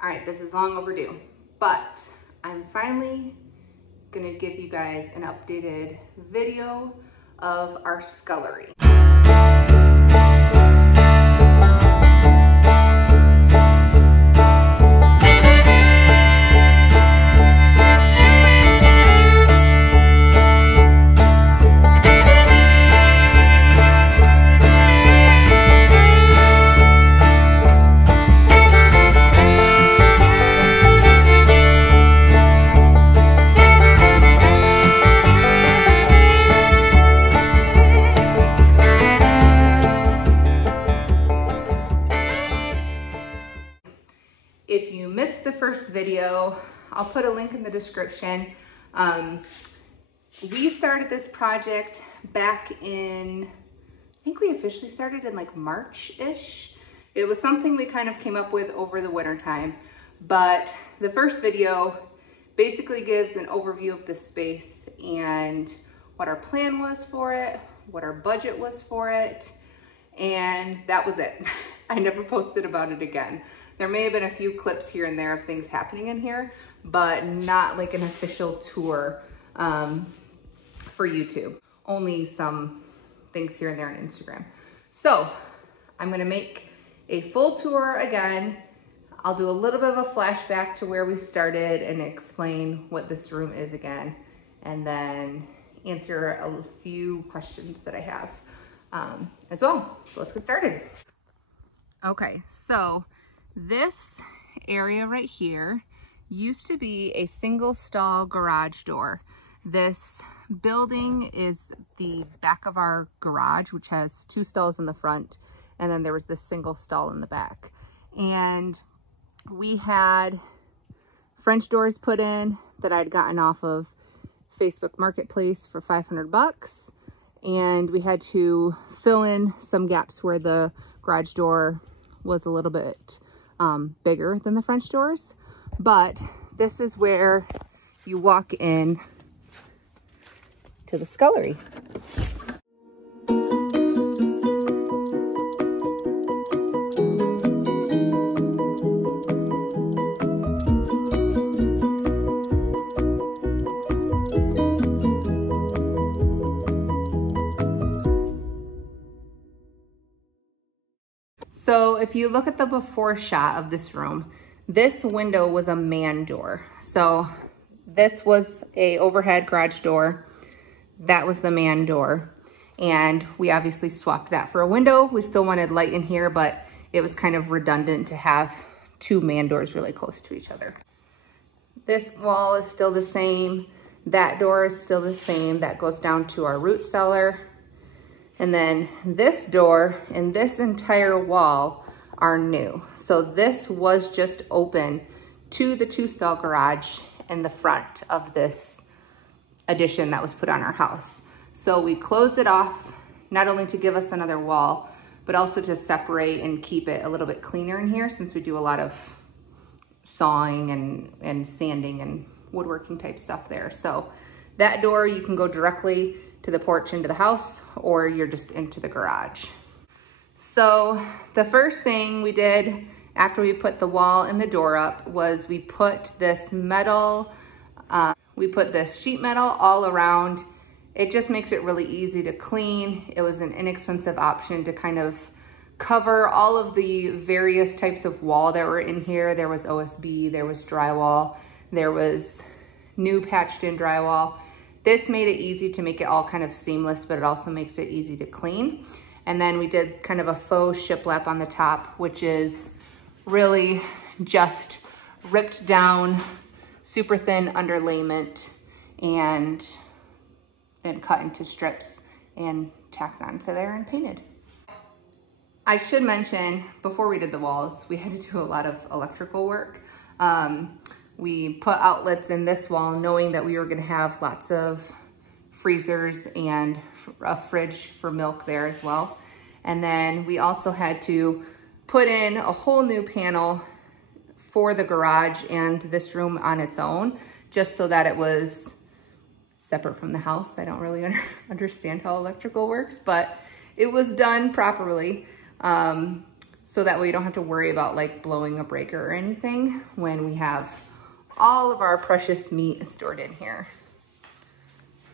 All right, this is long overdue, but I'm finally gonna give you guys an updated video of our scullery. If you missed the first video, I'll put a link in the description. We started this project back in, I think we officially started in like March-ish. It was something we kind of came up with over the winter time, but the first video basically gives an overview of the space and what our plan was for it, what our budget was for it, and that was it. I never posted about it again. There may have been a few clips here and there of things happening in here, but not like an official tour for YouTube. Only some things here and there on Instagram. So I'm gonna make a full tour again. I'll do a little bit of a flashback to where we started and explain what this room is again, and then answer a few questions that I have as well. So let's get started. Okay, so this area right here used to be a single stall garage door. This building is the back of our garage, which has 2 stalls in the front, and then there was this single stall in the back. And we had French doors put in that I'd gotten off of Facebook Marketplace for 500 bucks. And we had to fill in some gaps where the garage door was a little bit bigger than the French doors. But this is where you walk in to the scullery. So if you look at the before shot of this room, this window was a man door. So this was a overhead garage door. That was the man door. And we obviously swapped that for a window. We still wanted light in here, but it was kind of redundant to have 2 man doors really close to each other. This wall is still the same. That door is still the same. That goes down to our root cellar. And then this door and this entire wall are new. So this was just open to the 2-stall garage in the front of this addition that was put on our house. So we closed it off, not only to give us another wall, but also to separate and keep it a little bit cleaner in here, since we do a lot of sawing and sanding and woodworking type stuff there. So that door, you can go directly to the porch into the house, or you're just into the garage. So the first thing we did after we put the wall and the door up was we put this metal, sheet metal all around. It just makes it really easy to clean. It was an inexpensive option to kind of cover all of the various types of wall that were in here. There was OSB, there was drywall, there was new patched in drywall. This made it easy to make it all kind of seamless, but it also makes it easy to clean. And then we did kind of a faux shiplap on the top, which is really just ripped down, super thin underlayment, and then cut into strips and tacked onto there and painted. I should mention, before we did the walls, we had to do a lot of electrical work. We put outlets in this wall knowing that we were gonna have lots of freezers and a fridge for milk there as well. And then we also had to put in a whole new panel for the garage and this room on its own, just so that it was separate from the house. I don't really understand how electrical works, but it was done properly. so that way you don't have to worry about like blowing a breaker or anything when we have all of our precious meat stored in here.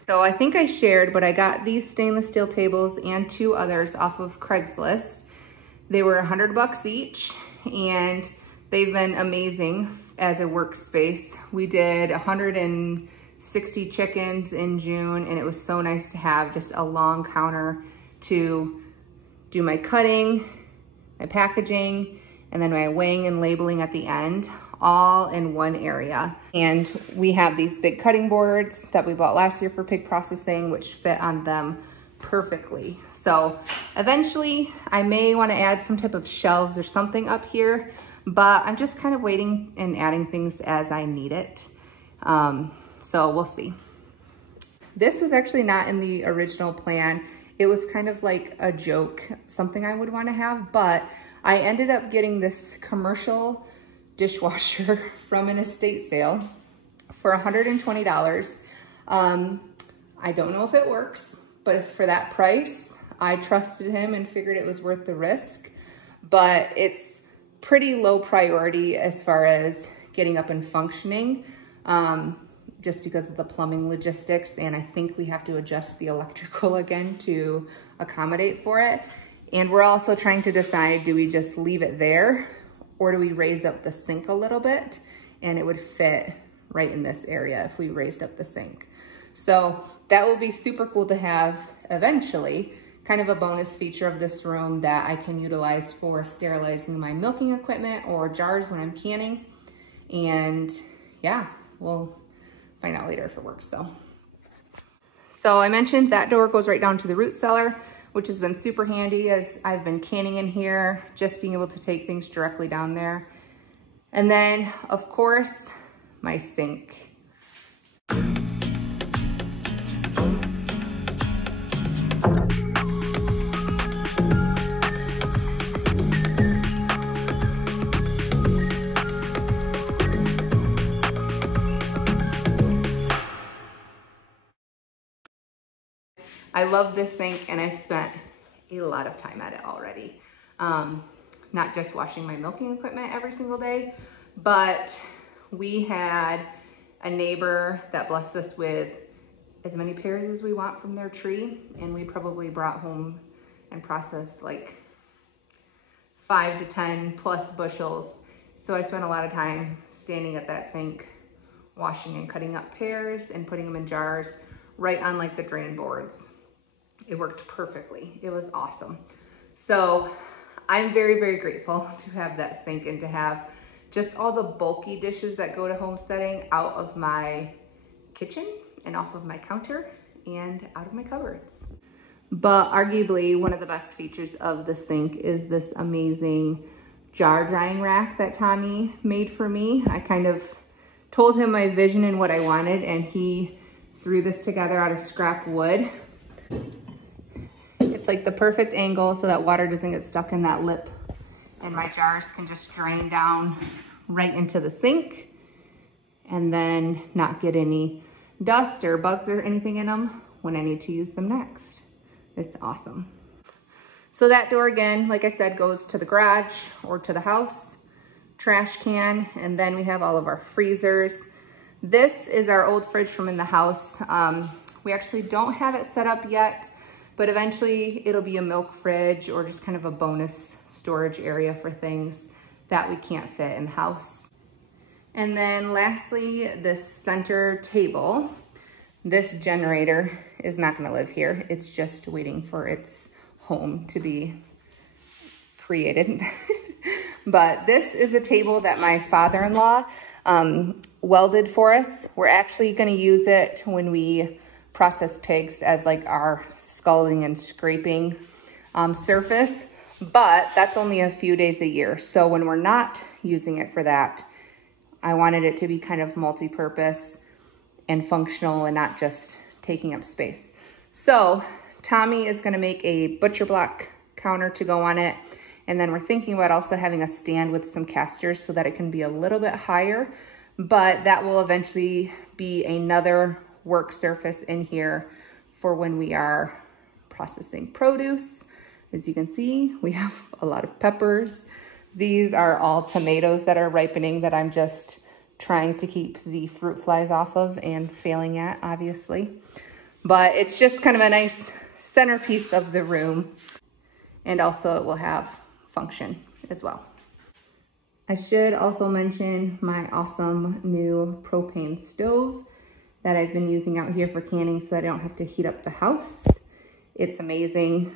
So I think I shared, but I got these stainless steel tables and 2 others off of Craigslist. They were $100 each, and they've been amazing as a workspace. We did 160 chickens in June, and it was so nice to have just a long counter to do my cutting, my packaging, and then my weighing and labeling at the end, all in one area. And we have these big cutting boards that we bought last year for pig processing, which fit on them perfectly. So eventually I may want to add some type of shelves or something up here, but I'm just kind of waiting and adding things as I need it. So we'll see. This was actually not in the original plan. It was kind of like a joke, something I would want to have, but I ended up getting this commercial dishwasher from an estate sale for $120. I don't know if it works, but for that price, I trusted him and figured it was worth the risk. But it's pretty low priority as far as getting up and functioning, just because of the plumbing logistics, and I think we have to adjust the electrical again to accommodate for it. And we're also trying to decide, do we just leave it there, or do we raise up the sink a little bit? And it would fit right in this area if we raised up the sink. So that will be super cool to have eventually, kind of a bonus feature of this room that I can utilize for sterilizing my milking equipment or jars when I'm canning. And yeah, we'll find out later if it works though. So I mentioned that door goes right down to the root cellar, which has been super handy as I've been canning in here, just being able to take things directly down there. And then of course, my sink. I love this sink, and I've spent a lot of time at it already. Not just washing my milking equipment every single day, but we had a neighbor that blessed us with as many pears as we want from their tree, and we probably brought home and processed like 5 to 10 plus bushels. So I spent a lot of time standing at that sink, washing and cutting up pears and putting them in jars right on like the drain boards. It worked perfectly. It was awesome. So I'm very, very grateful to have that sink and to have just all the bulky dishes that go to homesteading out of my kitchen and off of my counter and out of my cupboards. But arguably one of the best features of the sink is this amazing jar drying rack that Tommy made for me. I kind of told him my vision and what I wanted, and he threw this together out of scrap wood. It's like the perfect angle so that water doesn't get stuck in that lip, and my jars can just drain down right into the sink and then not get any dust or bugs or anything in them when I need to use them next. It's awesome. So that door again, like I said, goes to the garage or to the house, trash can, and then we have all of our freezers. This is our old fridge from in the house. We actually don't have it set up yet, but eventually it'll be a milk fridge or just kind of a bonus storage area for things that we can't fit in the house. And then lastly, this center table. This generator is not gonna live here. It's just waiting for its home to be created. But this is a table that my father-in-law welded for us. We're actually gonna use it when we process pigs as like our scalding and scraping surface, but that's only a few days a year. So when we're not using it for that, I wanted it to be kind of multi-purpose and functional and not just taking up space. So Tommy is gonna make a butcher block counter to go on it. And then we're thinking about also having a stand with some casters so that it can be a little bit higher, but that will eventually be another work surface in here for when we are processing produce, As you can see, we have a lot of peppers. These are all tomatoes that are ripening that I'm just trying to keep the fruit flies off of and failing at, obviously. But it's just kind of a nice centerpiece of the room. And also it will have function as well. I should also mention my awesome new propane stove that I've been using out here for canning so that I don't have to heat up the house. It's amazing.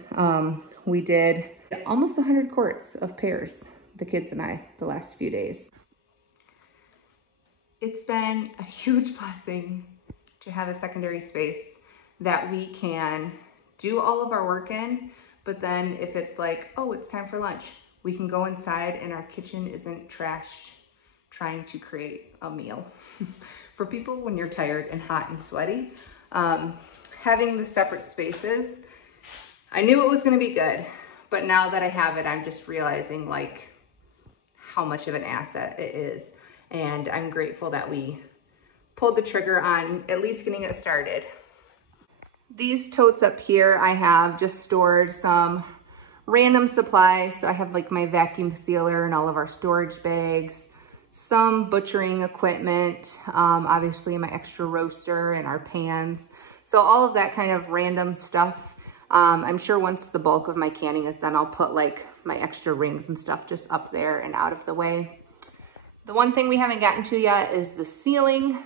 We did almost 100 quarts of pears, the kids and I, the last few days. It's been a huge blessing to have a secondary space that we can do all of our work in, but then if it's like, oh, it's time for lunch, we can go inside and our kitchen isn't trashed trying to create a meal. For people when you're tired and hot and sweaty, having the separate spaces, I knew it was gonna be good, but now that I have it, I'm just realizing like how much of an asset it is. And I'm grateful that we pulled the trigger on at least getting it started. These totes up here, I have just stored some random supplies. So I have like my vacuum sealer and all of our storage bags, some butchering equipment, obviously my extra roaster and our pans. So all of that kind of random stuff. I'm sure once the bulk of my canning is done, I'll put like my extra rings and stuff just up there and out of the way. The one thing we haven't gotten to yet is the ceiling.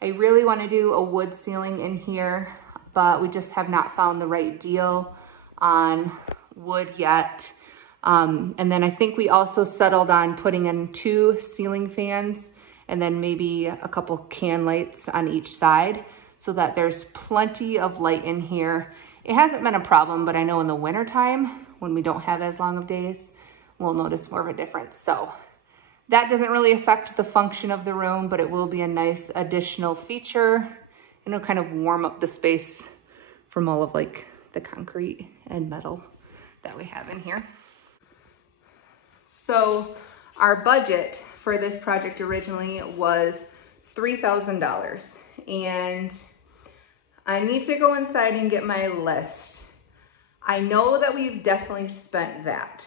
I really want to do a wood ceiling in here, but we just have not found the right deal on wood yet. And then I think we also settled on putting in 2 ceiling fans and then maybe a couple can lights on each side so that there's plenty of light in here. It hasn't been a problem, but I know in the winter time when we don't have as long of days, we'll notice more of a difference. So that doesn't really affect the function of the room, but it will be a nice additional feature and it'll kind of warm up the space from all of like the concrete and metal that we have in here. So our budget for this project originally was $3,000 and I need to go inside and get my list. I know that we've definitely spent that.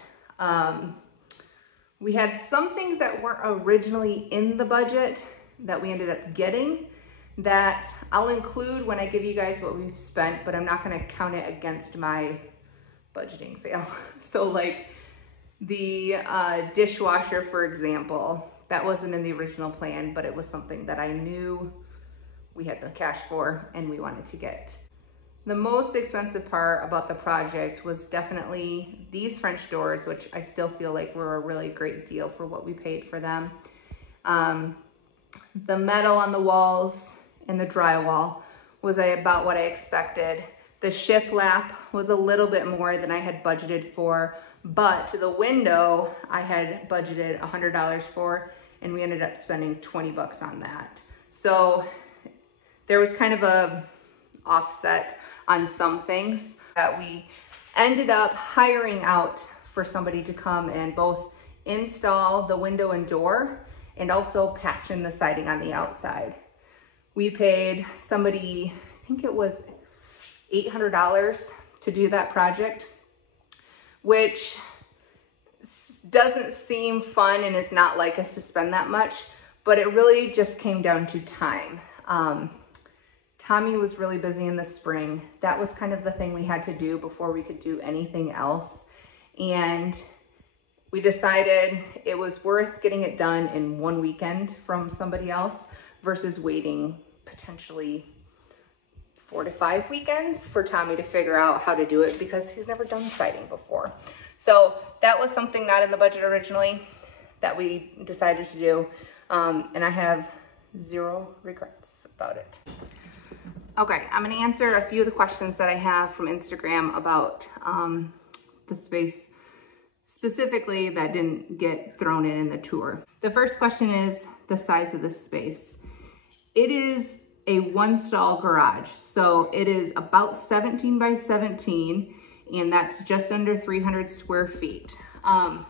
We had some things that weren't originally in the budget that we ended up getting that I'll include when I give you guys what we've spent, but I'm not gonna count it against my budgeting fail. So like the dishwasher, for example, that wasn't in the original plan, but it was something that I knew we had the cash for and we wanted to get. The most expensive part about the project was definitely these French doors, which I still feel like were a really great deal for what we paid for them. The metal on the walls and the drywall was about what I expected. The shiplap was a little bit more than I had budgeted for, but the window I had budgeted $100 for, and we ended up spending 20 bucks on that. So there was kind of a offset on some things that we ended up hiring out for somebody to come and both install the window and door and also patch in the siding on the outside. We paid somebody, I think it was $800 to do that project, which doesn't seem fun and is not like us to spend that much, but it really just came down to time. Tommy was really busy in the spring. That was kind of the thing we had to do before we could do anything else. And we decided it was worth getting it done in one weekend from somebody else versus waiting potentially 4 to 5 weekends for Tommy to figure out how to do it because he's never done siding before. So that was something not in the budget originally that we decided to do. And I have 0 regrets about it. Okay, I'm gonna answer a few of the questions that I have from Instagram about the space specifically that didn't get thrown in the tour. The first question is the size of the space. It is a 1-stall garage, so it is about 17 by 17, and that's just under 300 square feet. I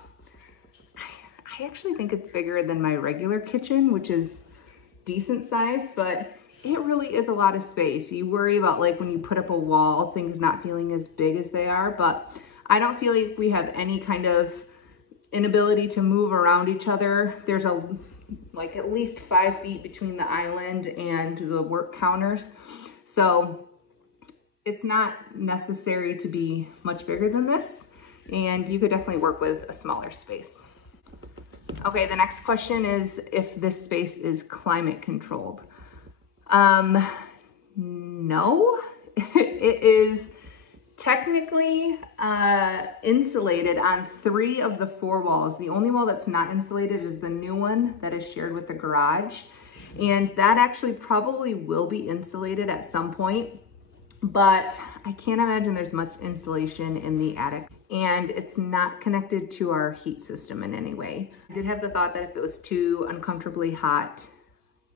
actually think it's bigger than my regular kitchen, which is decent size, but it really is a lot of space. You worry about like when you put up a wall, things not feeling as big as they are, but I don't feel like we have any kind of inability to move around each other. There's like at least 5 feet between the island and the work counters. So it's not necessary to be much bigger than this, and you could definitely work with a smaller space. Okay, the next question is if this space is climate controlled. No, it is technically insulated on 3 of the 4 walls. The only wall that's not insulated is the new one that is shared with the garage. And that actually probably will be insulated at some point, but I can't imagine there's much insulation in the attic. And it's not connected to our heat system in any way. I did have the thought that if it was too uncomfortably hot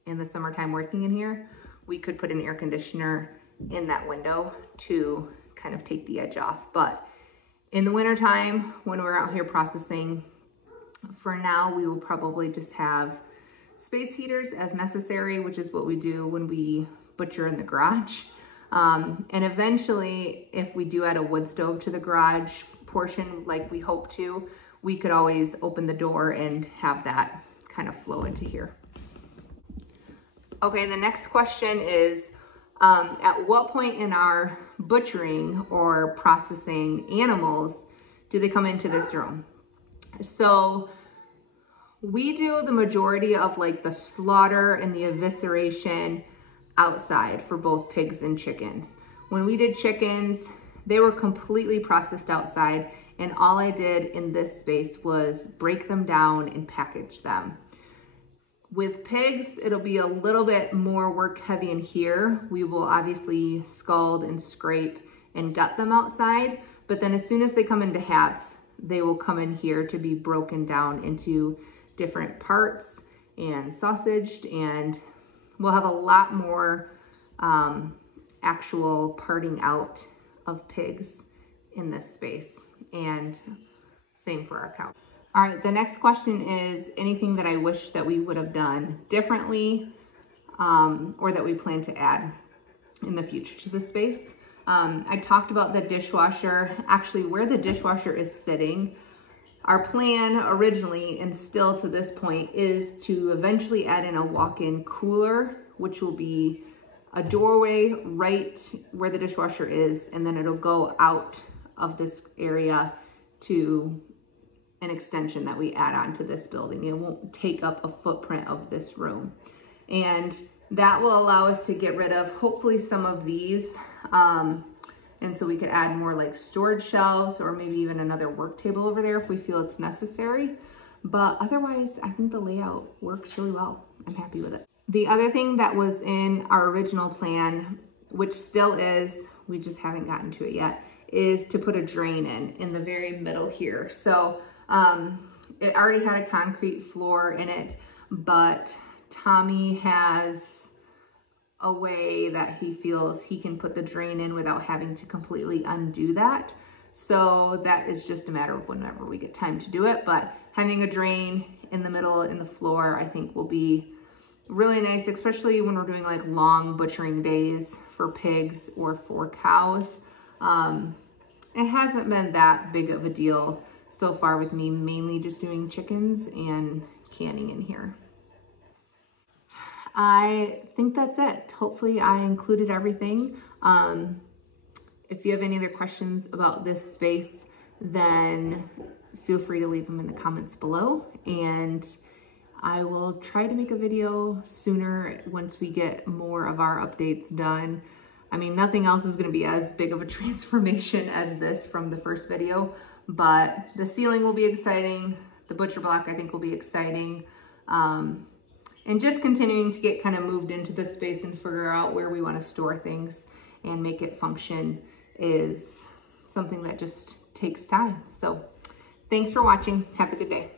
in the summertime working in here, we could put an air conditioner in that window to kind of take the edge off. But in the wintertime, when we're out here processing, for now, we will probably just have space heaters as necessary, which is what we do when we butcher in the garage. And eventually, if we do add a wood stove to the garage portion, like we hope to, we could always open the door and have that kind of flow into here. Okay, the next question is, at what point in our butchering or processing animals do they come into this room? So we do the majority of like the slaughter and the evisceration outside for both pigs and chickens. When we did chickens, they were completely processed outside, and all I did in this space was break them down and package them. With pigs, it'll be a little bit more work heavy in here. We will obviously scald and scrape and gut them outside, but then as soon as they come into halves, they will come in here to be broken down into different parts and sausaged, and we'll have a lot more actual parting out of pigs in this space, and same for our cow. All right, the next question is anything that I wish that we would have done differently or that we plan to add in the future to the space. I talked about the dishwasher. Actually, where the dishwasher is sitting, our plan originally and still to this point is to eventually add in a walk-in cooler, which will be a doorway right where the dishwasher is, and then it'll go out of this area to an extension that we add on to this building. It won't take up a footprint of this room. And that will allow us to get rid of hopefully some of these. And so we could add more like storage shelves or maybe even another work table over there if we feel it's necessary. But otherwise, I think the layout works really well. I'm happy with it. The other thing that was in our original plan, which still is, we just haven't gotten to it yet, is to put a drain in the very middle here. So it already had a concrete floor in it, but Tommy has a way that he feels he can put the drain in without having to completely undo that. So that is just a matter of whenever we get time to do it. But having a drain in the middle, in the floor, I think will be really nice, especially when we're doing like long butchering days for pigs or for cows. It hasn't been that big of a deal so far with me mainly just doing chickens and canning in here. I think that's it. Hopefully I included everything. If you have any other questions about this space, then feel free to leave them in the comments below, and I will try to make a video sooner once we get more of our updates done. I mean, nothing else is going to be as big of a transformation as this from the first video, but the ceiling will be exciting. The butcher block I think will be exciting. And just continuing to get kind of moved into this space and figure out where we want to store things and make it function is something that just takes time. So thanks for watching. Have a good day.